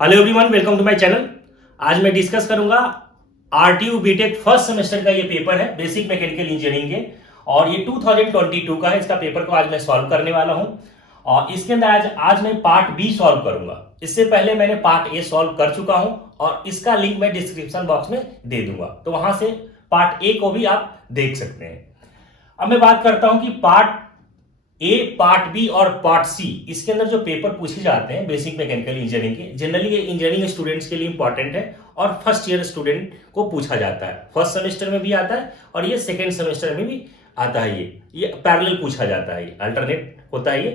Hello everyone, welcome to my channel. आज मैं discuss करूंगा आरटीयू बीटेक फर्स्ट सेमेस्टर का ये पेपर है बेसिक मैकेनिकल इंजीनियरिंग के, और ये 2022 का है। इसका पेपर को आज मैं सॉल्व करने वाला हूं और इसके अंदर आज मैं पार्ट बी सॉल्व करूंगा। इससे पहले मैंने पार्ट ए सॉल्व कर चुका हूं और इसका लिंक मैं डिस्क्रिप्शन बॉक्स में दे दूंगा, तो वहां से पार्ट ए को भी आप देख सकते हैं। अब मैं बात करता हूं कि पार्ट ए, पार्ट बी और पार्ट सी, इसके अंदर जो पेपर पूछे जाते हैं बेसिक मैकेनिकल इंजीनियरिंग के, जनरली ये इंजीनियरिंग स्टूडेंट्स के लिए इंपॉर्टेंट है और फर्स्ट ईयर स्टूडेंट को पूछा जाता है। फर्स्ट सेमेस्टर में भी आता है और ये सेकेंड सेमेस्टर में भी आता है। ये पैरेलल पूछा जाता है, ये अल्टरनेट होता है ये।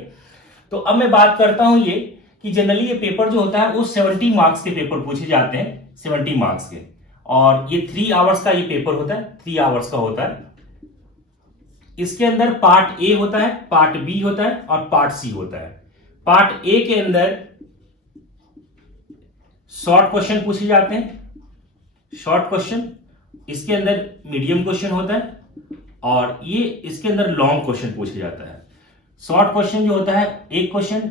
तो अब मैं बात करता हूं ये कि जनरली ये पेपर जो होता है वो 70 मार्क्स के पेपर पूछे जाते हैं, 70 मार्क्स के, और ये 3 आवर्स का ये पेपर होता है, 3 आवर्स का होता है। इसके अंदर पार्ट ए होता है, पार्ट बी होता है और पार्ट सी होता है। पार्ट ए के अंदर शॉर्ट क्वेश्चन पूछे जाते हैं, शॉर्ट क्वेश्चन। इसके अंदर मीडियम क्वेश्चन होता है और ये इसके अंदर लॉन्ग क्वेश्चन पूछा जाता है। शॉर्ट क्वेश्चन जो होता है, एक क्वेश्चन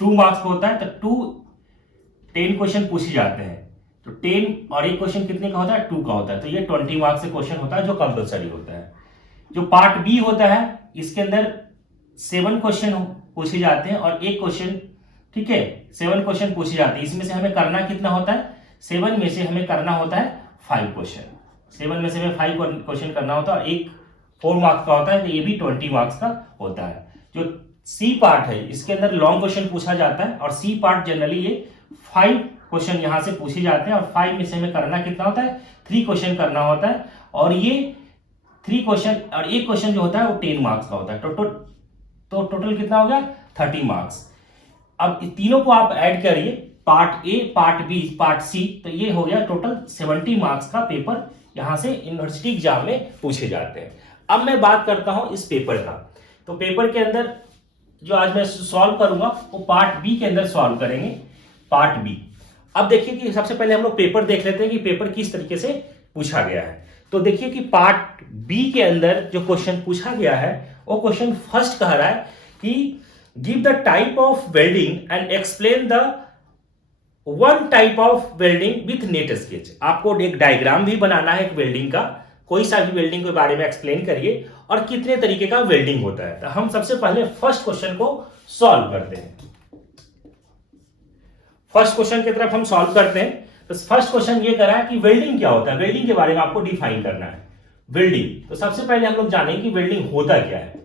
2 मार्क्स का होता है, तो 10 क्वेश्चन पूछे जाते हैं। तो 10 और एक क्वेश्चन कितने का होता है, 2 का होता है, तो ये 20 मार्क्स से क्वेश्चन होता है जो कंपलसरी होता है। जो पार्ट बी होता है, इसके अंदर 7 क्वेश्चन पूछे जाते हैं और एक क्वेश्चन, ठीक है, 7 क्वेश्चन पूछे जाते हैं। इसमें से हमें करना कितना होता है, 7 में से हमें करना होता है 5 क्वेश्चन। 7 में से हमें 5 क्वेश्चन करना होता है और एक 4 मार्क्स का होता है, तो ये भी 20 मार्क्स का होता है। जो सी पार्ट है, इसके अंदर लॉन्ग क्वेश्चन पूछा जाता है और सी पार्ट जनरली ये 5 क्वेश्चन यहां से पूछे जाते हैं और 5 में से हमें करना कितना होता है, 3 क्वेश्चन करना होता है, और ये 3 क्वेश्चन और एक क्वेश्चन जो होता है वो 10 मार्क्स का होता है। तो टोटल कितना हो गया, 30 मार्क्स। अब तीनों को आप ऐड करिए, part A, part B, part C, तो ये हो गया टोटल 70 मार्क्स का पेपर यहां से यूनिवर्सिटी एग्जाम में पूछे जाते हैं। अब मैं बात करता हूं इस पेपर का। तो पेपर के अंदर जो आज मैं सॉल्व करूंगा वो पार्ट बी के अंदर सॉल्व करेंगे, पार्ट बी। अब देखिए कि सबसे पहले हम लोग पेपर देख लेते हैं कि पेपर किस तरीके से पूछा गया है। तो देखिए कि पार्ट बी के अंदर जो क्वेश्चन पूछा गया है वो क्वेश्चन फर्स्ट कह रहा है कि give the type of welding and explain the one type of welding with net sketch. आपको एक डायग्राम भी बनाना है एक वेल्डिंग का, कोई सा भी वेल्डिंग के बारे में एक्सप्लेन करिए और कितने तरीके का वेल्डिंग होता है। तो हम सबसे पहले फर्स्ट क्वेश्चन को सॉल्व करते हैं। फर्स्ट क्वेश्चन की तरफ हम सॉल्व करते हैं। तो फर्स्ट क्वेश्चन ये करा है कि वेल्डिंग क्या होता है, वेल्डिंग के बारे में आपको डिफाइन करना है। वेल्डिंग, तो सबसे पहले हम लोग जानेंगे कि वेल्डिंग होता क्या है।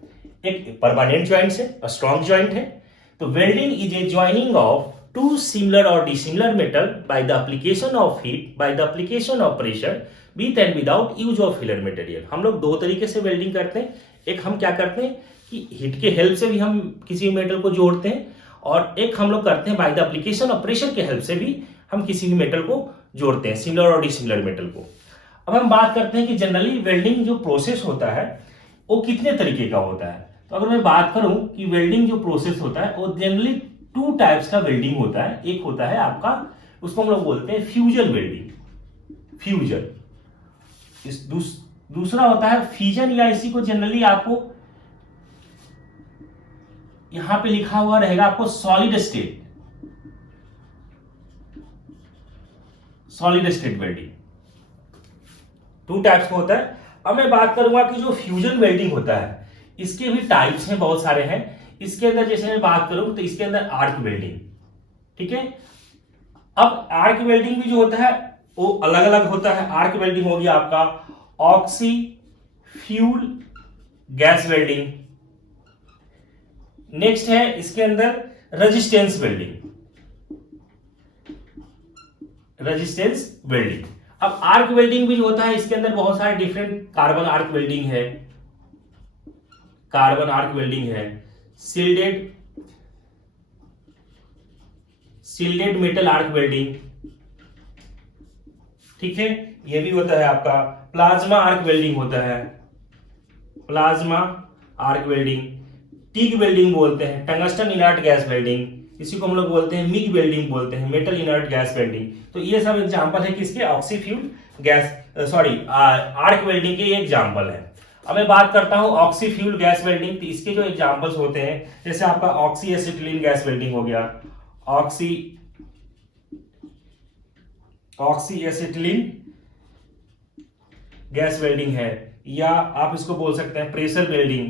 एक परमानेंट ज्वाइंट है और स्ट्रॉन्ग ज्वाइंट है। तो welding is a joining of two similar और dissimilar metal by the application of heat, by the application of pressure, with and without use of filler material. हम लोग 2 तरीके से वेल्डिंग करते हैं। एक हम क्या करते हैं कि हीट के हेल्प से भी हम किसी मेटल को जोड़ते हैं, और एक हम लोग करते हैं bye the application of pressure के हेल्प से भी हम किसी भी मेटल को जोड़ते हैं, सिमिलर और डिसिमिलर मेटल को। अब हम बात करते हैं कि जनरली वेल्डिंग जो प्रोसेस होता है वो कितने तरीके का होता है। तो अगर मैं बात करूं कि वेल्डिंग जो प्रोसेस होता है वो जनरली 2 टाइप्स का वेल्डिंग होता है। एक होता है आपका, उसको हम लोग बोलते हैं फ्यूजन वेल्डिंग, फ्यूजन। दूसरा होता है फिजन, या इसी को जनरली आपको यहां पे लिखा हुआ रहेगा आपको solid state, solid state welding. 2 types का होता है। अब मैं बात करूंगा कि जो फ्यूजन वेल्डिंग होता है इसके भी टाइप्स हैं, बहुत सारे हैं। इसके अंदर जैसे मैं बात करूं तो इसके अंदर आर्क वेल्डिंग, ठीक है। अब आर्क वेल्डिंग भी जो होता है वो अलग अलग होता है। आर्क वेल्डिंग हो गया आपका oxy fuel gas welding. Next है इसके अंदर रेजिस्टेंस वेल्डिंग, रेजिस्टेंस वेल्डिंग। अब आर्क वेल्डिंग भी जो होता है इसके अंदर बहुत सारे डिफरेंट, कार्बन आर्क वेल्डिंग है, कार्बन आर्क वेल्डिंग है, सील्डेड मेटल आर्क वेल्डिंग, ठीक है, ये भी होता है आपका। प्लाज्मा आर्क वेल्डिंग होता है, plasma arc welding. TIG welding बोलते हैं, टंगस्टन इनर्ट गैस वेल्डिंग, इसी को हम लोग बोलते हैं मिग वेल्डिंग बोलते हैं, मेटल इनर्ट गैस वेल्डिंग। तो ये सब एग्जांपल है किसके, oxy fuel gas arc welding के एग्जांपल है। अब मैं बात करता हूं ऑक्सी फ्यूल गैस वेल्डिंग। तो इसके जो एग्जांपल्स होते हैं, जैसे आपका ऑक्सी एसिटिलीन गैस वेल्डिंग हो गया, oxy oxy acetylene gas welding है, या आप इसको बोल सकते हैं pressure welding,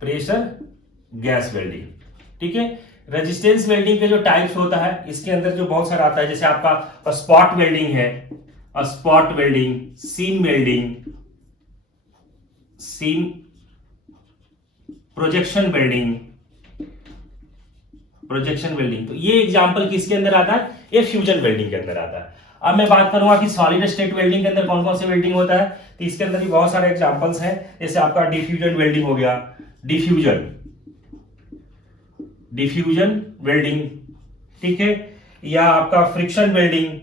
pressure gas welding. ठीक है। रेजिस्टेंस वेल्डिंग के जो टाइप्स होता है इसके अंदर जो बहुत सारा आता है, जैसे आपका स्पॉट वेल्डिंग है, स्पॉट वेल्डिंग, सीम वेल्डिंग, सीम प्रोजेक्शन वेल्डिंग, प्रोजेक्शन वेल्डिंग। तो ये एग्जांपल किसके अंदर आता है? ये फ्यूजन वेल्डिंग के अंदर आता है। अब मैं बात करूंगा कि सॉलिड स्टेट वेल्डिंग के अंदर कौन कौन से वेल्डिंग होता है, तो इसके अंदर भी बहुत सारे एग्जांपल्स हैं। जैसे आपका डिफ्यूजन वेल्डिंग हो गया, डिफ्यूजन वेल्डिंग, ठीक है, या आपका फ्रिक्शन वेल्डिंग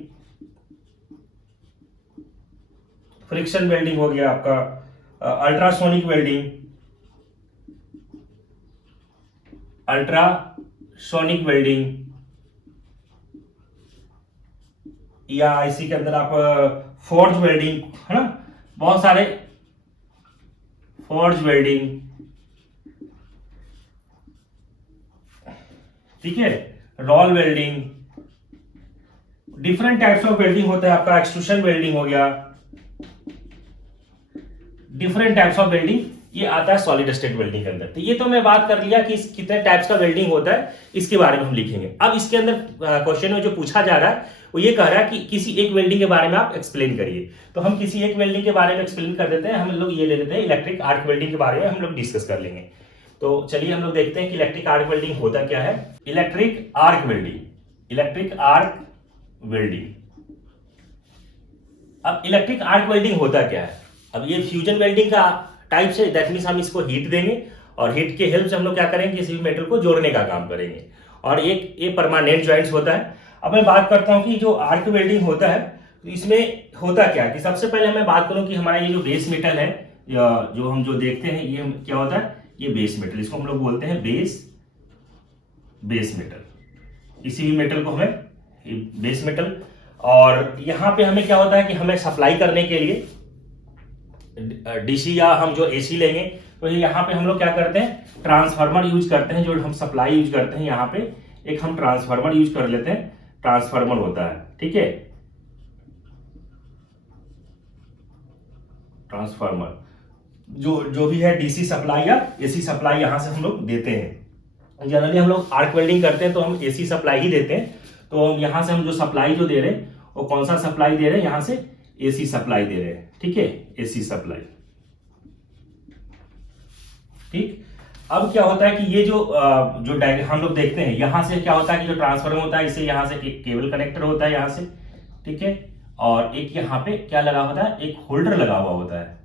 हो गया आपका, अल्ट्रासोनिक वेल्डिंग, या इसी के अंदर आप फोर्ज वेल्डिंग, है ना, बहुत सारे, फोर्ज वेल्डिंग, ठीक है, roll welding, different types of welding होता है। आपका एक्सट्रूशन वेल्डिंग हो गया, डिफरेंट टाइप्स ऑफ वेल्डिंग ये आता है सॉलिड स्टेट वेल्डिंग के अंदर। तो ये तो मैं बात कर लिया कि कितने टाइप्स का वेल्डिंग होता है, इसके बारे में हम लिखेंगे। अब इसके अंदर क्वेश्चन में जो पूछा जा रहा है वो ये कह रहा है कि किसी एक वेल्डिंग के बारे में आप एक्सप्लेन करिए। तो हम किसी एक वेल्डिंग के बारे में एक्सप्लेन कर देते हैं। हम लोग ये ले लेते हैं इलेक्ट्रिक आर्क वेल्डिंग के बारे में हम लोग डिस्कस कर लेंगे। तो चलिए हम लोग देखते हैं कि इलेक्ट्रिक आर्क वेल्डिंग होता क्या है। इलेक्ट्रिक आर्क वेल्डिंग, अब इलेक्ट्रिक आर्क वेल्डिंग होता क्या है? अब ये फ्यूजन वेल्डिंग का टाइप है, दैट मींस हम इसको हीट देंगे और हीट के हेल्प से हम लोग क्या करेंगे, किसी भी मेटल को जोड़ने का काम करेंगे, और एक ये परमानेंट जॉइंट्स होता है। अब मैं बात करता हूं कि जो आर्क वेल्डिंग होता है तो इसमें होता क्या है कि सबसे पहले मैं बात करूं कि हमारा ये जो बेस मेटल है, या जो हम जो देखते हैं, ये क्या होता है, ये बेस मेटल, इसको हम लोग बोलते हैं बेस मेटल। किसी भी मेटल को हमें बेस मेटल, और यहां पे हमें क्या होता है कि हमें सप्लाई करने के लिए डीसी या हम जो एसी लेंगे, तो यहाँ पे हम लोग क्या करते हैं, ट्रांसफार्मर यूज करते हैं। जो हम सप्लाई यूज करते हैं यहाँ पे एक हम ट्रांसफार्मर यूज कर लेते हैं, ट्रांसफार्मर होता है, ठीक है, ट्रांसफार्मर जो भी है डीसी सप्लाई या एसी सप्लाई यहां से हम लोग देते हैं। जनरली हम लोग आर्क वेल्डिंग करते हैं तो हम एसी सप्लाई ही देते हैं। तो यहां से हम जो सप्लाई जो दे रहे हैं वो कौन सा सप्लाई दे रहे हैं, यहां से एसी सप्लाई दे रहे हैं, ठीक है, एसी सप्लाई। ठीक, अब क्या होता है कि ये जो हम लोग देखते हैं, यहां से क्या होता है कि जो ट्रांसफार्मर होता है इससे यहां से केबल कनेक्टर होता है यहां से, ठीक है, और एक यहाँ पे क्या लगा होता है, एक होल्डर लगा हुआ होता है,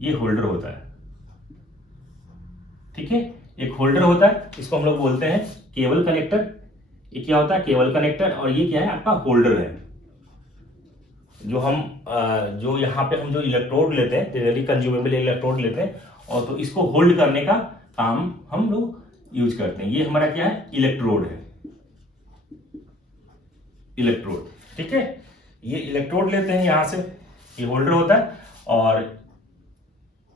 ये होल्डर होता है, ठीक है, एक होल्डर होता है, इसको हम लोग बोलते हैं केबल कनेक्टर। ये क्या होता है, केबल कनेक्टर, और ये क्या है, आपका होल्डर है। जो यहाँ पे हम जो इलेक्ट्रोड लेते हैं, जनरली कंज्यूमेबल इलेक्ट्रोड लेते हैं, और तो इसको होल्ड करने का काम हम लोग यूज करते हैं। ये हमारा क्या है, इलेक्ट्रोड है, इलेक्ट्रोड, ठीक है, ये इलेक्ट्रोड लेते हैं यहां से, ये होल्डर होता है, और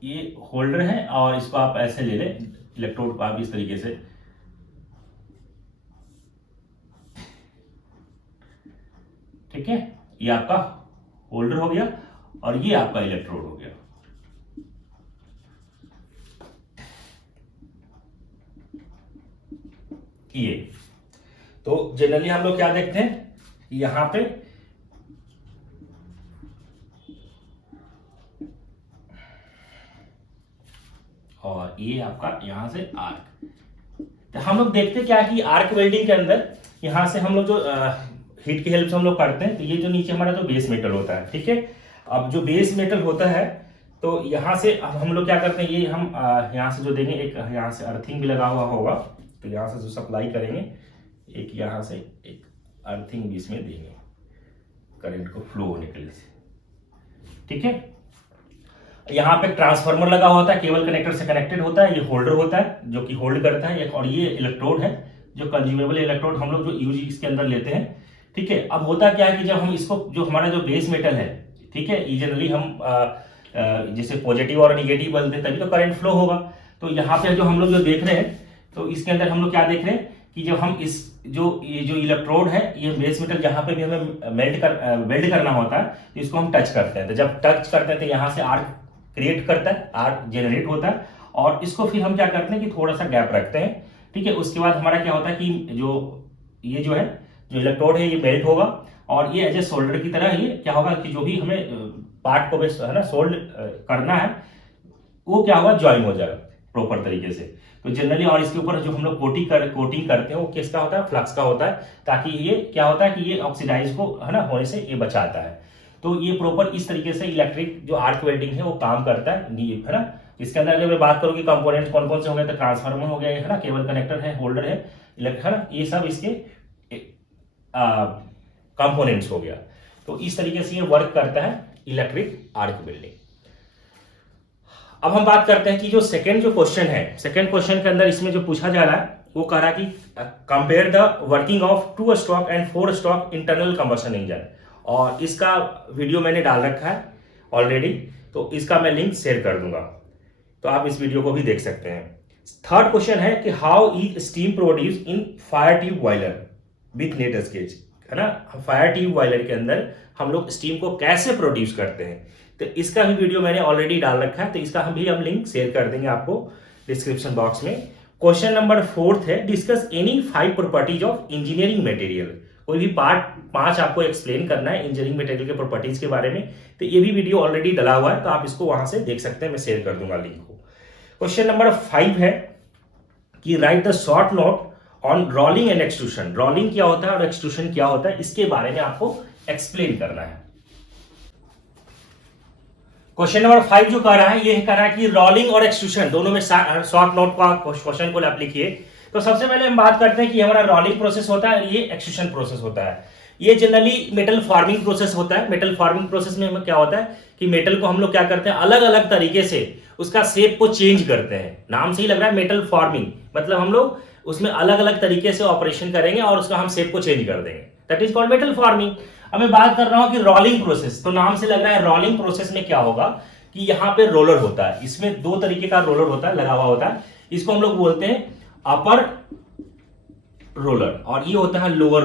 ये होल्डर है, और इसको आप ऐसे ले लें, इलेक्ट्रोड को आप इस तरीके से, ठीक है, ये आपका होल्डर हो गया और ये आपका इलेक्ट्रोड हो गया। ये तो जनरली हम लोग क्या देखते हैं, यहां पे और ये आपका यहां से आर्क। तो हम लोग देखते क्या कि आर्क वेल्डिंग के अंदर यहां से हम लोग जो हीट की हेल्प से हम लोग करते हैं, तो ये जो नीचे हमारा जो बेस मेटल होता है, ठीक है, अब जो बेस मेटल होता है तो यहां से हम लोग क्या करते हैं, ये हम यहां से जो देंगे, एक यहां से अर्थिंग भी लगा हुआ होगा, तो यहां से जो सप्लाई करेंगे, एक यहां से एक अर्थिंग भी इसमें देंगे करंट को फ्लो होने के लिए, ठीक है। यहाँ पे ट्रांसफार्मर लगा होता है, केबल कनेक्टर से कनेक्टेड होता है, ये होल्डर होता है जो कि होल्ड करता है, और ये इलेक्ट्रोड है, जो कंज्यूमेबल इलेक्ट्रोड हम लोग जो यूज इसके अंदर लेते हैं, ठीक है। अब होता क्या है कि जब हम इसको, जो हमारा जो बेस मेटल है, ठीक है, ये जनरली हम जैसे पॉजिटिव और निगेटिव बोलते हैं, तभी तो करंट फ्लो होगा। तो यहाँ पे जो हम लोग जो देख रहे हैं, तो इसके अंदर हम लोग क्या देख रहे हैं कि जब हम ये जो इलेक्ट्रोड है, ये बेस मेटल जहां पे भी हमें वेल्ड करना होता है, तो इसको हम टच करते हैं। तो जब टच करते हैं तो यहाँ से आर्क क्रिएट करता है, आर्क जनरेट होता है, और इसको फिर हम क्या करते हैं कि थोड़ा सा गैप रखते हैं, ठीक है। उसके बाद हमारा क्या होता है कि ये जो है, जो इलेक्ट्रोड है, ये मेल्ट होगा, और ये एज ए सोल्डर की तरह ये क्या होगा कि जो भी हमें पार्ट को है ना सोल्ड करना है, वो क्या होगा, ज्वाइन हो जाएगा प्रॉपर तरीके से। तो जनरली, और इसके ऊपर जो हम लोग कोटिंग करते हैं वो किसका होता है, फ्लक्स का होता है, ताकि ये क्या होता है कि ये ऑक्सीडाइज को है ना होने से ये बचाता है। तो ये प्रॉपर इस तरीके से इलेक्ट्रिक जो आर्क वेल्डिंग है वो काम करता है ना। इसके अंदर अगर मैं बात करूँ कि कंपोनेंट्स कौन कौन से हो गए, तो ट्रांसफार्मर हो गया है ना, केबल कनेक्टर है, होल्डर है ना, ये सब इसके कंपोनेंट्स हो गया। तो इस तरीके से ये वर्क करता है इलेक्ट्रिक आर्क वेल्डिंग। अब हम बात करते हैं कि जो सेकंड जो क्वेश्चन है, सेकंड क्वेश्चन के अंदर इसमें जो पूछा जा रहा है वो कह रहा है कि compare the working of 2 stroke and 4 stroke internal combustion engine, और इसका वीडियो मैंने डाल रखा है ऑलरेडी, तो इसका मैं लिंक शेयर कर दूंगा, तो आप इस वीडियो को भी देख सकते हैं। थर्ड क्वेश्चन है कि how is steam produce in fire tube boiler with net sketch, है ना। फायर ट्यूब बॉयलर के अंदर हम लोग स्टीम को कैसे प्रोड्यूस करते हैं, तो इसका भी वीडियो मैंने ऑलरेडी डाल रखा है, तो इसका हम लिंक शेयर कर देंगे आपको डिस्क्रिप्शन बॉक्स में। क्वेश्चन नंबर 4 है discuss any 5 properties of engineering material. कोई भी पार्ट 5 आपको एक्सप्लेन करना है इंजीनियरिंग मटेरियल के प्रॉपर्टीज के बारे में, तो ये भी वीडियो ऑलरेडी डला हुआ है, तो आप इसको वहां से देख सकते हैं, मैं शेयर कर दूंगा लिंक को। क्वेश्चन नंबर 5 है कि right the short note on rolling and extrusion. Rolling क्या होता है और एक्सट्रूशन क्या होता है, इसके बारे में आपको एक्सप्लेन करना है। क्वेश्चन नंबर 5 जो कह रहा है, ये कह रहा है कि रोलिंग और एक्सट्रूशन दोनों में शॉर्ट नोट का क्वेश्चन को आप लिखिए। तो सबसे पहले हम बात करते हैं कि हमारा रोलिंग प्रोसेस होता है, ये एक्सट्रूशन प्रोसेस होता है। ये जनरली मेटल फार्मिंग प्रोसेस होता है। मेटल फार्मिंग प्रोसेस में क्या होता है कि मेटल को हम लोग क्या करते हैं, अलग अलग तरीके से उसका शेप को चेंज करते हैं। नाम से ही लग रहा है मेटल फार्मिंग, मतलब हम लोग उसमें अलग अलग तरीके से ऑपरेशन करेंगे और उसका हम शेप को चेंज कर देंगे, that is called metal farming. अब मैं बात कर रहा हूं कि रोलिंग प्रोसेस, तो नाम से लग रहा है रोलिंग प्रोसेस में क्या होगा कि यहाँ पे रोलर होता है, इसमें 2 तरीके का रोलर होता है, लगा हुआ होता है। इसको हम लोग बोलते हैं अपर रोलर और ये होता है लोअर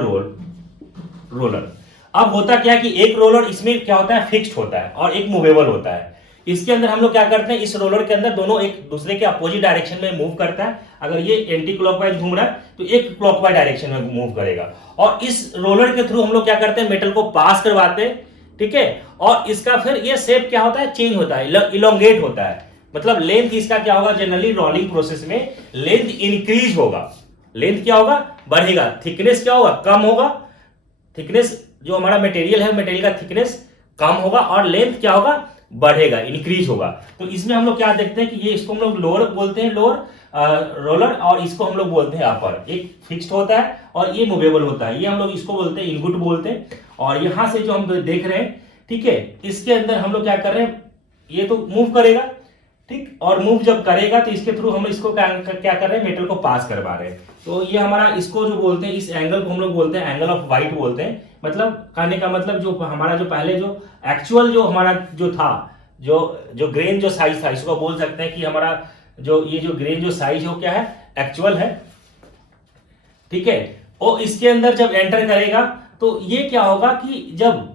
रोलर। अब होता क्या है कि एक रोलर इसमें क्या होता है, फिक्स्ड होता है, और एक मूवेबल होता है। इसके अंदर हम लोग क्या करते हैं, इस रोलर के अंदर दोनों एक दूसरे के अपोजिट डायरेक्शन में मूव करता है। अगर ये एंटी क्लॉकवाइज घूम रहा है तो एक क्लॉकवाइज डायरेक्शन में मूव करेगा, और इस रोलर के थ्रू हम लोग क्या करते हैं, मेटल को पास करवाते हैं, ठीक है। और इसका फिर ये शेप क्या होता है, चेंज होता है, इलोंगेट होता है, मतलब लेंथ इसका क्या होगा, जनरली रोलिंग प्रोसेस में लेंथ इंक्रीज होगा, लेंथ क्या होगा, बढ़ेगा, थिकनेस क्या होगा, कम होगा, थिकनेस जो हमारा मटेरियल है, मटेरियल का थिकनेस कम होगा, और लेंथ क्या होगा, बढ़ेगा, इंक्रीज होगा। तो इसमें हम लोग क्या देखते हैं कि ये इसको हम लोग लोअर बोलते हैं, लोअर रोलर, और इसको हम लोग बोलते हैं अपर। एक फिक्स्ड होता है और ये मूवेबल होता है, ये हम लोग इसको बोलते हैं इनगुट बोलते हैं। और यहां से जो हम देख रहे हैं, ठीक है, इसके अंदर हम लोग क्या कर रहे हैं, ये तो मूव करेगा, ठीक, और मूव जब करेगा तो इसके थ्रू हम इसको क्या कर रहे हैं, मेटल को पास करवा रहे हैं। तो ये हमारा इसको जो बोलते हैं, इस एंगल को हम लोग बोलते हैं एंगल ऑफ वाइट बोलते हैं। मतलब कहने का मतलब जो हमारा जो पहले जो एक्चुअल जो हमारा जो था, जो ग्रेन जो साइज था, इसको बोल सकते हैं कि हमारा जो ये जो ग्रेन जो साइज है वो क्या है, एक्चुअल है, ठीक है। और इसके अंदर जब एंटर करेगा तो ये क्या होगा कि जब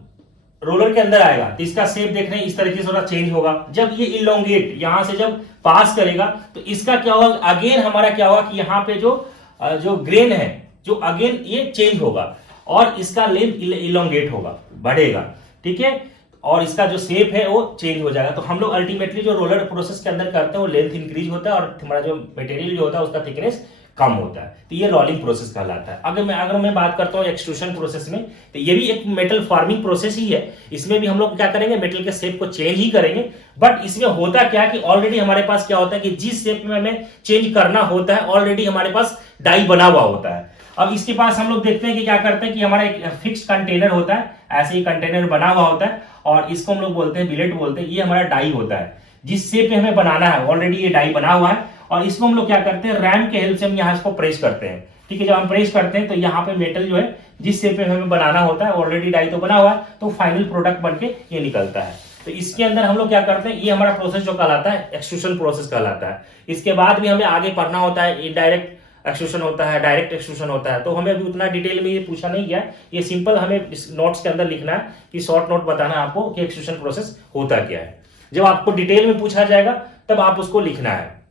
रोलर के अंदर आएगा तो इसका शेप देख रहे हैं इस तरीके से थोड़ा चेंज होगा। जब ये इलोंगेट यहां से जब पास करेगा तो इसका क्या होगा, अगेन हमारा क्या होगा कि यहाँ पे जो ग्रेन है, जो अगेन ये चेंज होगा, और इसका लेंथ इलोंगेट होगा, बढ़ेगा, ठीक है, और इसका जो शेप है वो चेंज हो जाएगा। तो हम लोग अल्टीमेटली जो रोलर प्रोसेस के अंदर करते हैं वो लेंथ इंक्रीज होता है, और हमारा जो मटेरियल जो होता है उसका थिकनेस कम होता है। तो ये रोलिंग प्रोसेस कहलाता है। अगर मैं बात करता हूँ एक्सट्रूशन प्रोसेस में, तो ये भी एक मेटल फार्मिंग प्रोसेस ही है। इसमें भी हम लोग क्या करेंगे, मेटल के शेप को चेंज ही करेंगे, बट इसमें होता क्या है कि ऑलरेडी हमारे पास क्या होता है कि जिस शेप में हमें चेंज करना होता है ऑलरेडी हमारे पास डाई बना हुआ होता है। अब इसके पास हम लोग देखते हैं कि क्या करते हैं कि हमारा एक फिक्स्ड कंटेनर होता है, ऐसे ही कंटेनर बना हुआ होता है, और इसको हम लोग बोलते हैं बिलेट बोलते हैं। ये हमारा डाई होता है, जिस शेप में हमें बनाना है ऑलरेडी ये डाई बना हुआ है, और इसको हम लोग क्या करते हैं, रैम के हेल्प से हम यहाँ इसको प्रेस करते हैं, ठीक है। जब हम प्रेस करते हैं तो यहाँ पे मेटल जो है जिस शेप में हमें बनाना होता है, ऑलरेडी डाई तो बना हुआ है, तो फाइनल प्रोडक्ट बनके ये निकलता है। तो इसके अंदर हम लोग क्या करते हैं, ये हमारा प्रोसेस जो कहलाता है एक्सट्रूशन प्रोसेस कहलाता है। इसके बाद भी हमें आगे पढ़ना होता है इनडायरेक्ट एक्सट्रूशन होता है, डायरेक्ट एक्सट्रूशन होता है, तो हमें अभी उतना डिटेल में ये पूछा नहीं गया। ये सिंपल हमें इस नोट्स के अंदर लिखना है कि शॉर्ट नोट बताना है आपको कि एक्सट्रूशन प्रोसेस होता क्या है। जब आपको डिटेल में पूछा जाएगा तब आप उसको लिखना है,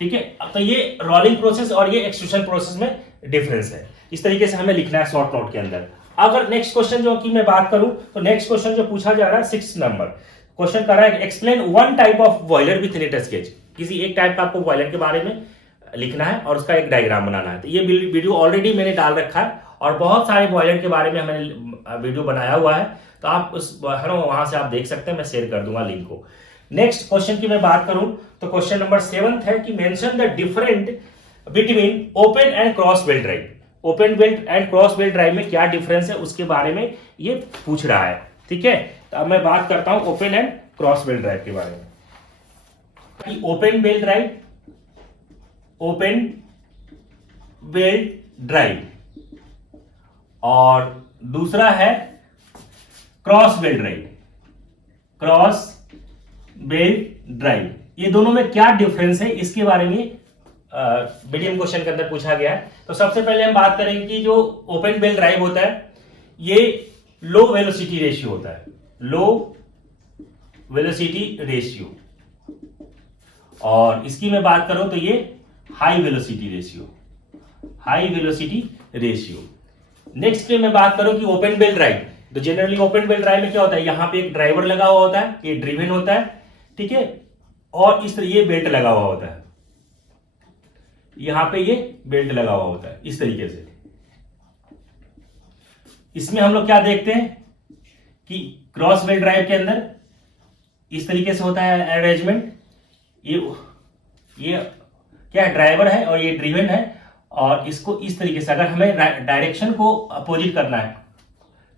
ठीक है। तो ये रोलिंग प्रोसेस और ये एक्सट्रूशन प्रोसेस में डिफरेंस है, इस तरीके से हमें लिखना है शॉर्ट नोट के अंदर। अगर नेक्स्ट क्वेश्चन जो कि मैं बात करूं तो नेक्स्ट क्वेश्चन जो पूछा जा रहा है 6 नंबर क्वेश्चन कर रहा है, explain one type of boiler with NEET sketch. किसी एक टाइप का आपको बॉयलर के बारे में लिखना है और उसका एक डायग्राम बनाना है। तो ये वीडियो ऑलरेडी मैंने डाल रखा है और बहुत सारे बॉयलर के बारे में मैंने वीडियो बनाया हुआ है, तो आप उस वहां से आप देख सकते हैं, मैं शेयर कर दूंगा लिंक को। नेक्स्ट क्वेश्चन की मैं बात करूं तो क्वेश्चन नंबर 7 है कि mention the different between open and cross belt drive. Open belt and cross belt drive में क्या डिफरेंस है उसके बारे में ये पूछ रहा है, ठीक है। तो अब मैं बात करता हूं open and cross belt drive के बारे में। Open belt drive, open belt drive और दूसरा है cross belt drive, cross belt drive. ये दोनों में क्या डिफरेंस है इसके बारे में मीडियम क्वेश्चन के अंदर पूछा गया है। तो सबसे पहले हम बात करेंगे कि जो ओपन बेल्ट ड्राइव होता है ये लो वेलोसिटी रेशियो होता है, लो वेलोसिटी रेशियो, और इसकी मैं बात करूं तो ये high velocity ratio, high velocity ratio. Next पे मैं बात करूं कि ओपन बेल्ट ड्राइव, तो जनरली ओपन बेल्ट ड्राइव में क्या होता है, यहां पे एक ड्राइवर लगा हुआ होता है, ये ड्रिवन होता है, ठीक है, और इस तरह ये बेल्ट लगा हुआ होता है, यहां पे ये बेल्ट लगा हुआ होता है इस तरीके से। इसमें हम लोग क्या देखते हैं कि क्रॉस बेल्ट ड्राइव के अंदर इस तरीके से होता है अरेंजमेंट, ये क्या है, ड्राइवर है और ये ड्रिवन है, और इसको इस तरीके से अगर हमें डायरेक्शन को अपोजिट करना है,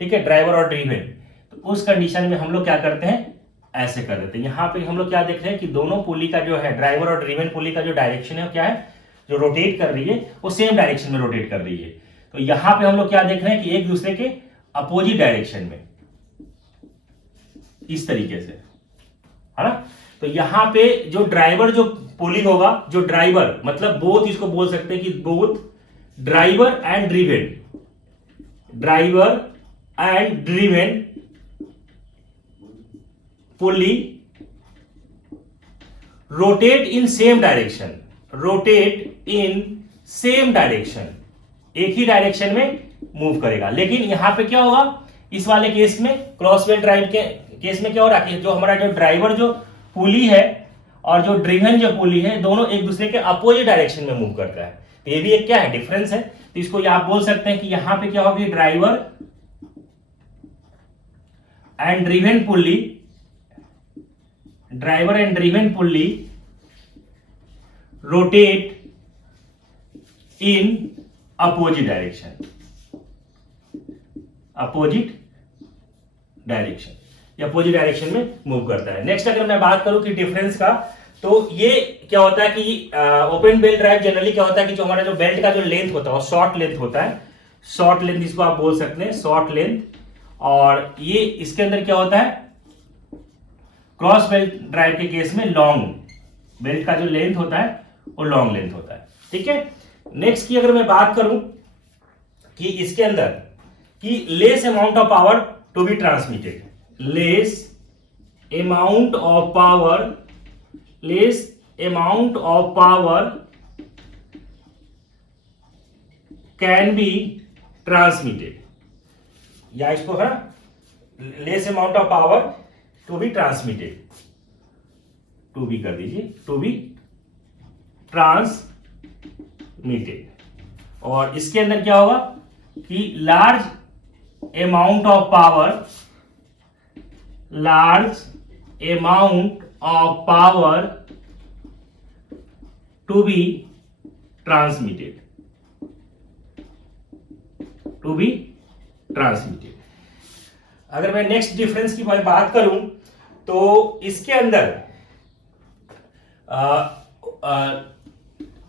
ठीक है, ड्राइवर और ड्रिवन, तो उस कंडीशन में हम लोग क्या करते हैं, ऐसे कर देते हैं। यहां पे हम लोग क्या देख रहे हैं कि दोनों पुली का जो है, ड्राइवर और ड्रिवन पुली का जो डायरेक्शन है क्या है, जो रोटेट कर रही है वो सेम डायरेक्शन में रोटेट कर रही है। तो यहां पे हम लोग क्या देख रहे हैं कि एक दूसरे के अपोजिट डायरेक्शन में इस तरीके से, है ना। तो यहां पे जो ड्राइवर जो पुली होगा, जो ड्राइवर मतलब बोथ, इसको बोल सकते हैं कि both driver and driven, driver and driven pulley rotate in same direction, rotate in same direction, एक ही डायरेक्शन में मूव करेगा। लेकिन यहां पे क्या होगा, इस वाले केस में, क्रॉस बेल्ट ड्राइव के केस में क्या हो रहा है कि जो हमारा जो ड्राइवर जो पुली है और जो ड्रिवन जो पुली है, दोनों एक दूसरे के अपोजिट डायरेक्शन में मूव करता है। तो ये भी एक क्या है, डिफरेंस है। तो इसको आप बोल सकते हैं कि यहां पे क्या होगी, driver and driven pulley, driver and driven pulley rotate in opposite direction, opposite direction, या अपोजिट डायरेक्शन में मूव करता है। नेक्स्ट अगर मैं बात करूं कि डिफरेंस का, तो ये क्या होता है कि ओपन बेल्ट ड्राइव जनरली क्या होता है कि जो हमारा जो बेल्ट का जो लेंथ होता है वो शॉर्ट लेंथ होता है, शॉर्ट लेंथ इसको आप बोल सकते हैं, शॉर्ट लेंथ। और ये इसके अंदर क्या होता है, क्रॉस बेल्ट ड्राइव के केस में लॉन्ग, बेल्ट का जो लेंथ होता है वो लॉन्ग लेंथ होता है, ठीक है। नेक्स्ट की अगर मैं बात करूं कि इसके अंदर कि less amount of power to be transmitted, less amount of power, less amount of power can be transmitted, या इसको है less amount of power to be transmitted, to be कर दीजिए, टू बी ट्रांसमिटेड। और इसके अंदर क्या होगा कि large amount of power, large amount of power to be transmitted, to be transmitted. अगर मैं नेक्स्ट डिफरेंस की बात करूं तो इसके अंदर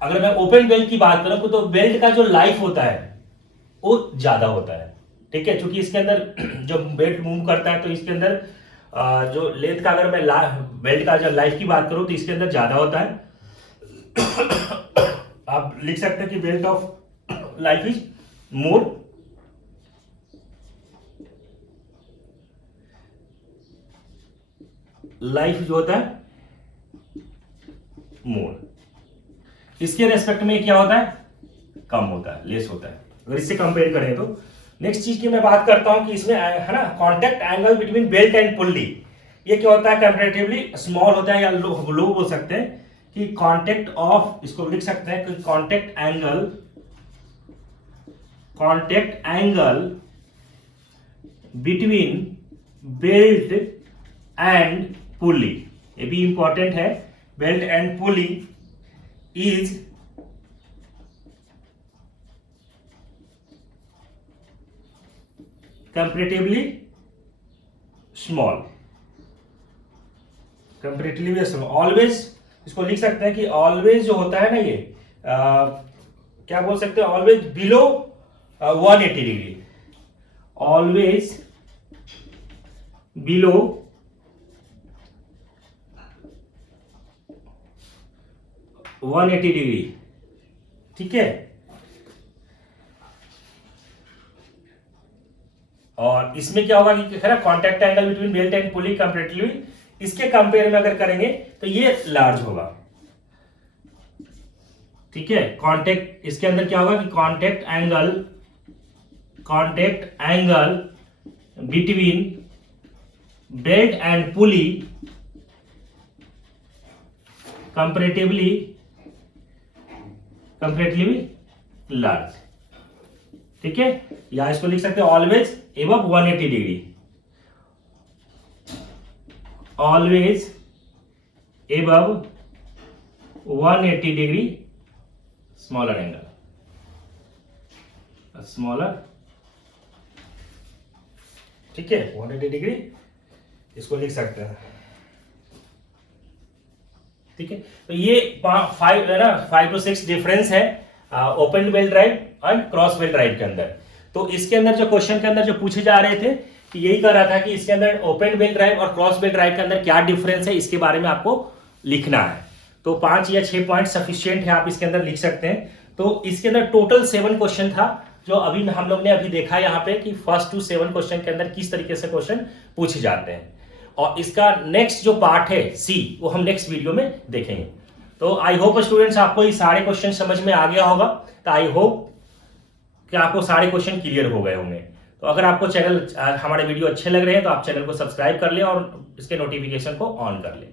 अगर मैं ओपन बेल्ट की बात करूं तो बेल्ट का जो लाइफ होता है वो ज्यादा होता है, ठीक है, क्योंकि इसके अंदर जो बेल्ट मूव करता है तो इसके अंदर जो लेंथ का, अगर मैं बेल्ट का जो लाइफ की बात करूं तो इसके अंदर ज्यादा होता है। आप लिख सकते हैं कि belt of life is more life जो होता है मोर, इसके रेस्पेक्ट में क्या होता है, कम होता है, लेस होता है, अगर इससे कंपेयर करें तो। नेक्स्ट चीज की मैं बात करता हूं कि इसमें है ना contact angle between belt and pulley, ये क्या होता है, कंपैरेटिवली स्मॉल होता है या लो बोल सकते हैं कि कांटेक्ट ऑफ, इसको लिख सकते हैं कि contact angle between belt and पुली, ये भी इंपॉर्टेंट है, belt and pulley is comparatively small, always, इसको लिख सकते हैं कि ऑलवेज जो होता है ना ये क्या बोल सकते हैं, always below 180 degree, always below 180 degree, ठीक है। और इसमें क्या होगा कि contact angle between belt and pulley comparatively, इसके कंपेयर में अगर करेंगे तो ये लार्ज होगा, ठीक है। कांटेक्ट, इसके अंदर क्या होगा कि contact angle between belt and pulley comparatively large, ठीक है। या इसको लिख सकते हैं always above 180 degree, always above 180 degree smaller angle, ठीक है, 180 डिग्री इसको लिख सकते हैं, ठीक है। तो ये 5 to 6 डिफरेंस है ओपन बेल्ट ड्राइव और क्रॉस बेल्ट ड्राइव के अंदर। तो इसके अंदर जो क्वेश्चन के अंदर जो पूछे जा रहे थे कि यही कर रहा था कि इसके अंदर ओपन बेल्ट ड्राइव और क्रॉस बेल्ट ड्राइव के अंदर क्या डिफरेंस है, इसके बारे में आपको लिखना है। तो 5 या 6 पॉइंट सफिशिएंट है, आप इसके अंदर लिख सकते हैं। तो इसके अंदर टोटल 7 क्वेश्चन था जो अभी हम लोग ने अभी देखा यहाँ पे कि फर्स्ट टू 7 क्वेश्चन के अंदर किस तरीके से क्वेश्चन पूछे जाते हैं। और इसका नेक्स्ट जो पार्ट है सी, वो हम नेक्स्ट वीडियो में देखेंगे। तो आई होप स्टूडेंट्स आपको ये सारे क्वेश्चन समझ में आ गया होगा। तो आई होप कि आपको सारे क्वेश्चन क्लियर हो गए होंगे। तो अगर आपको चैनल हमारे वीडियो अच्छे लग रहे हैं तो आप चैनल को सब्सक्राइब कर लें और इसके नोटिफिकेशन को ऑन कर लें।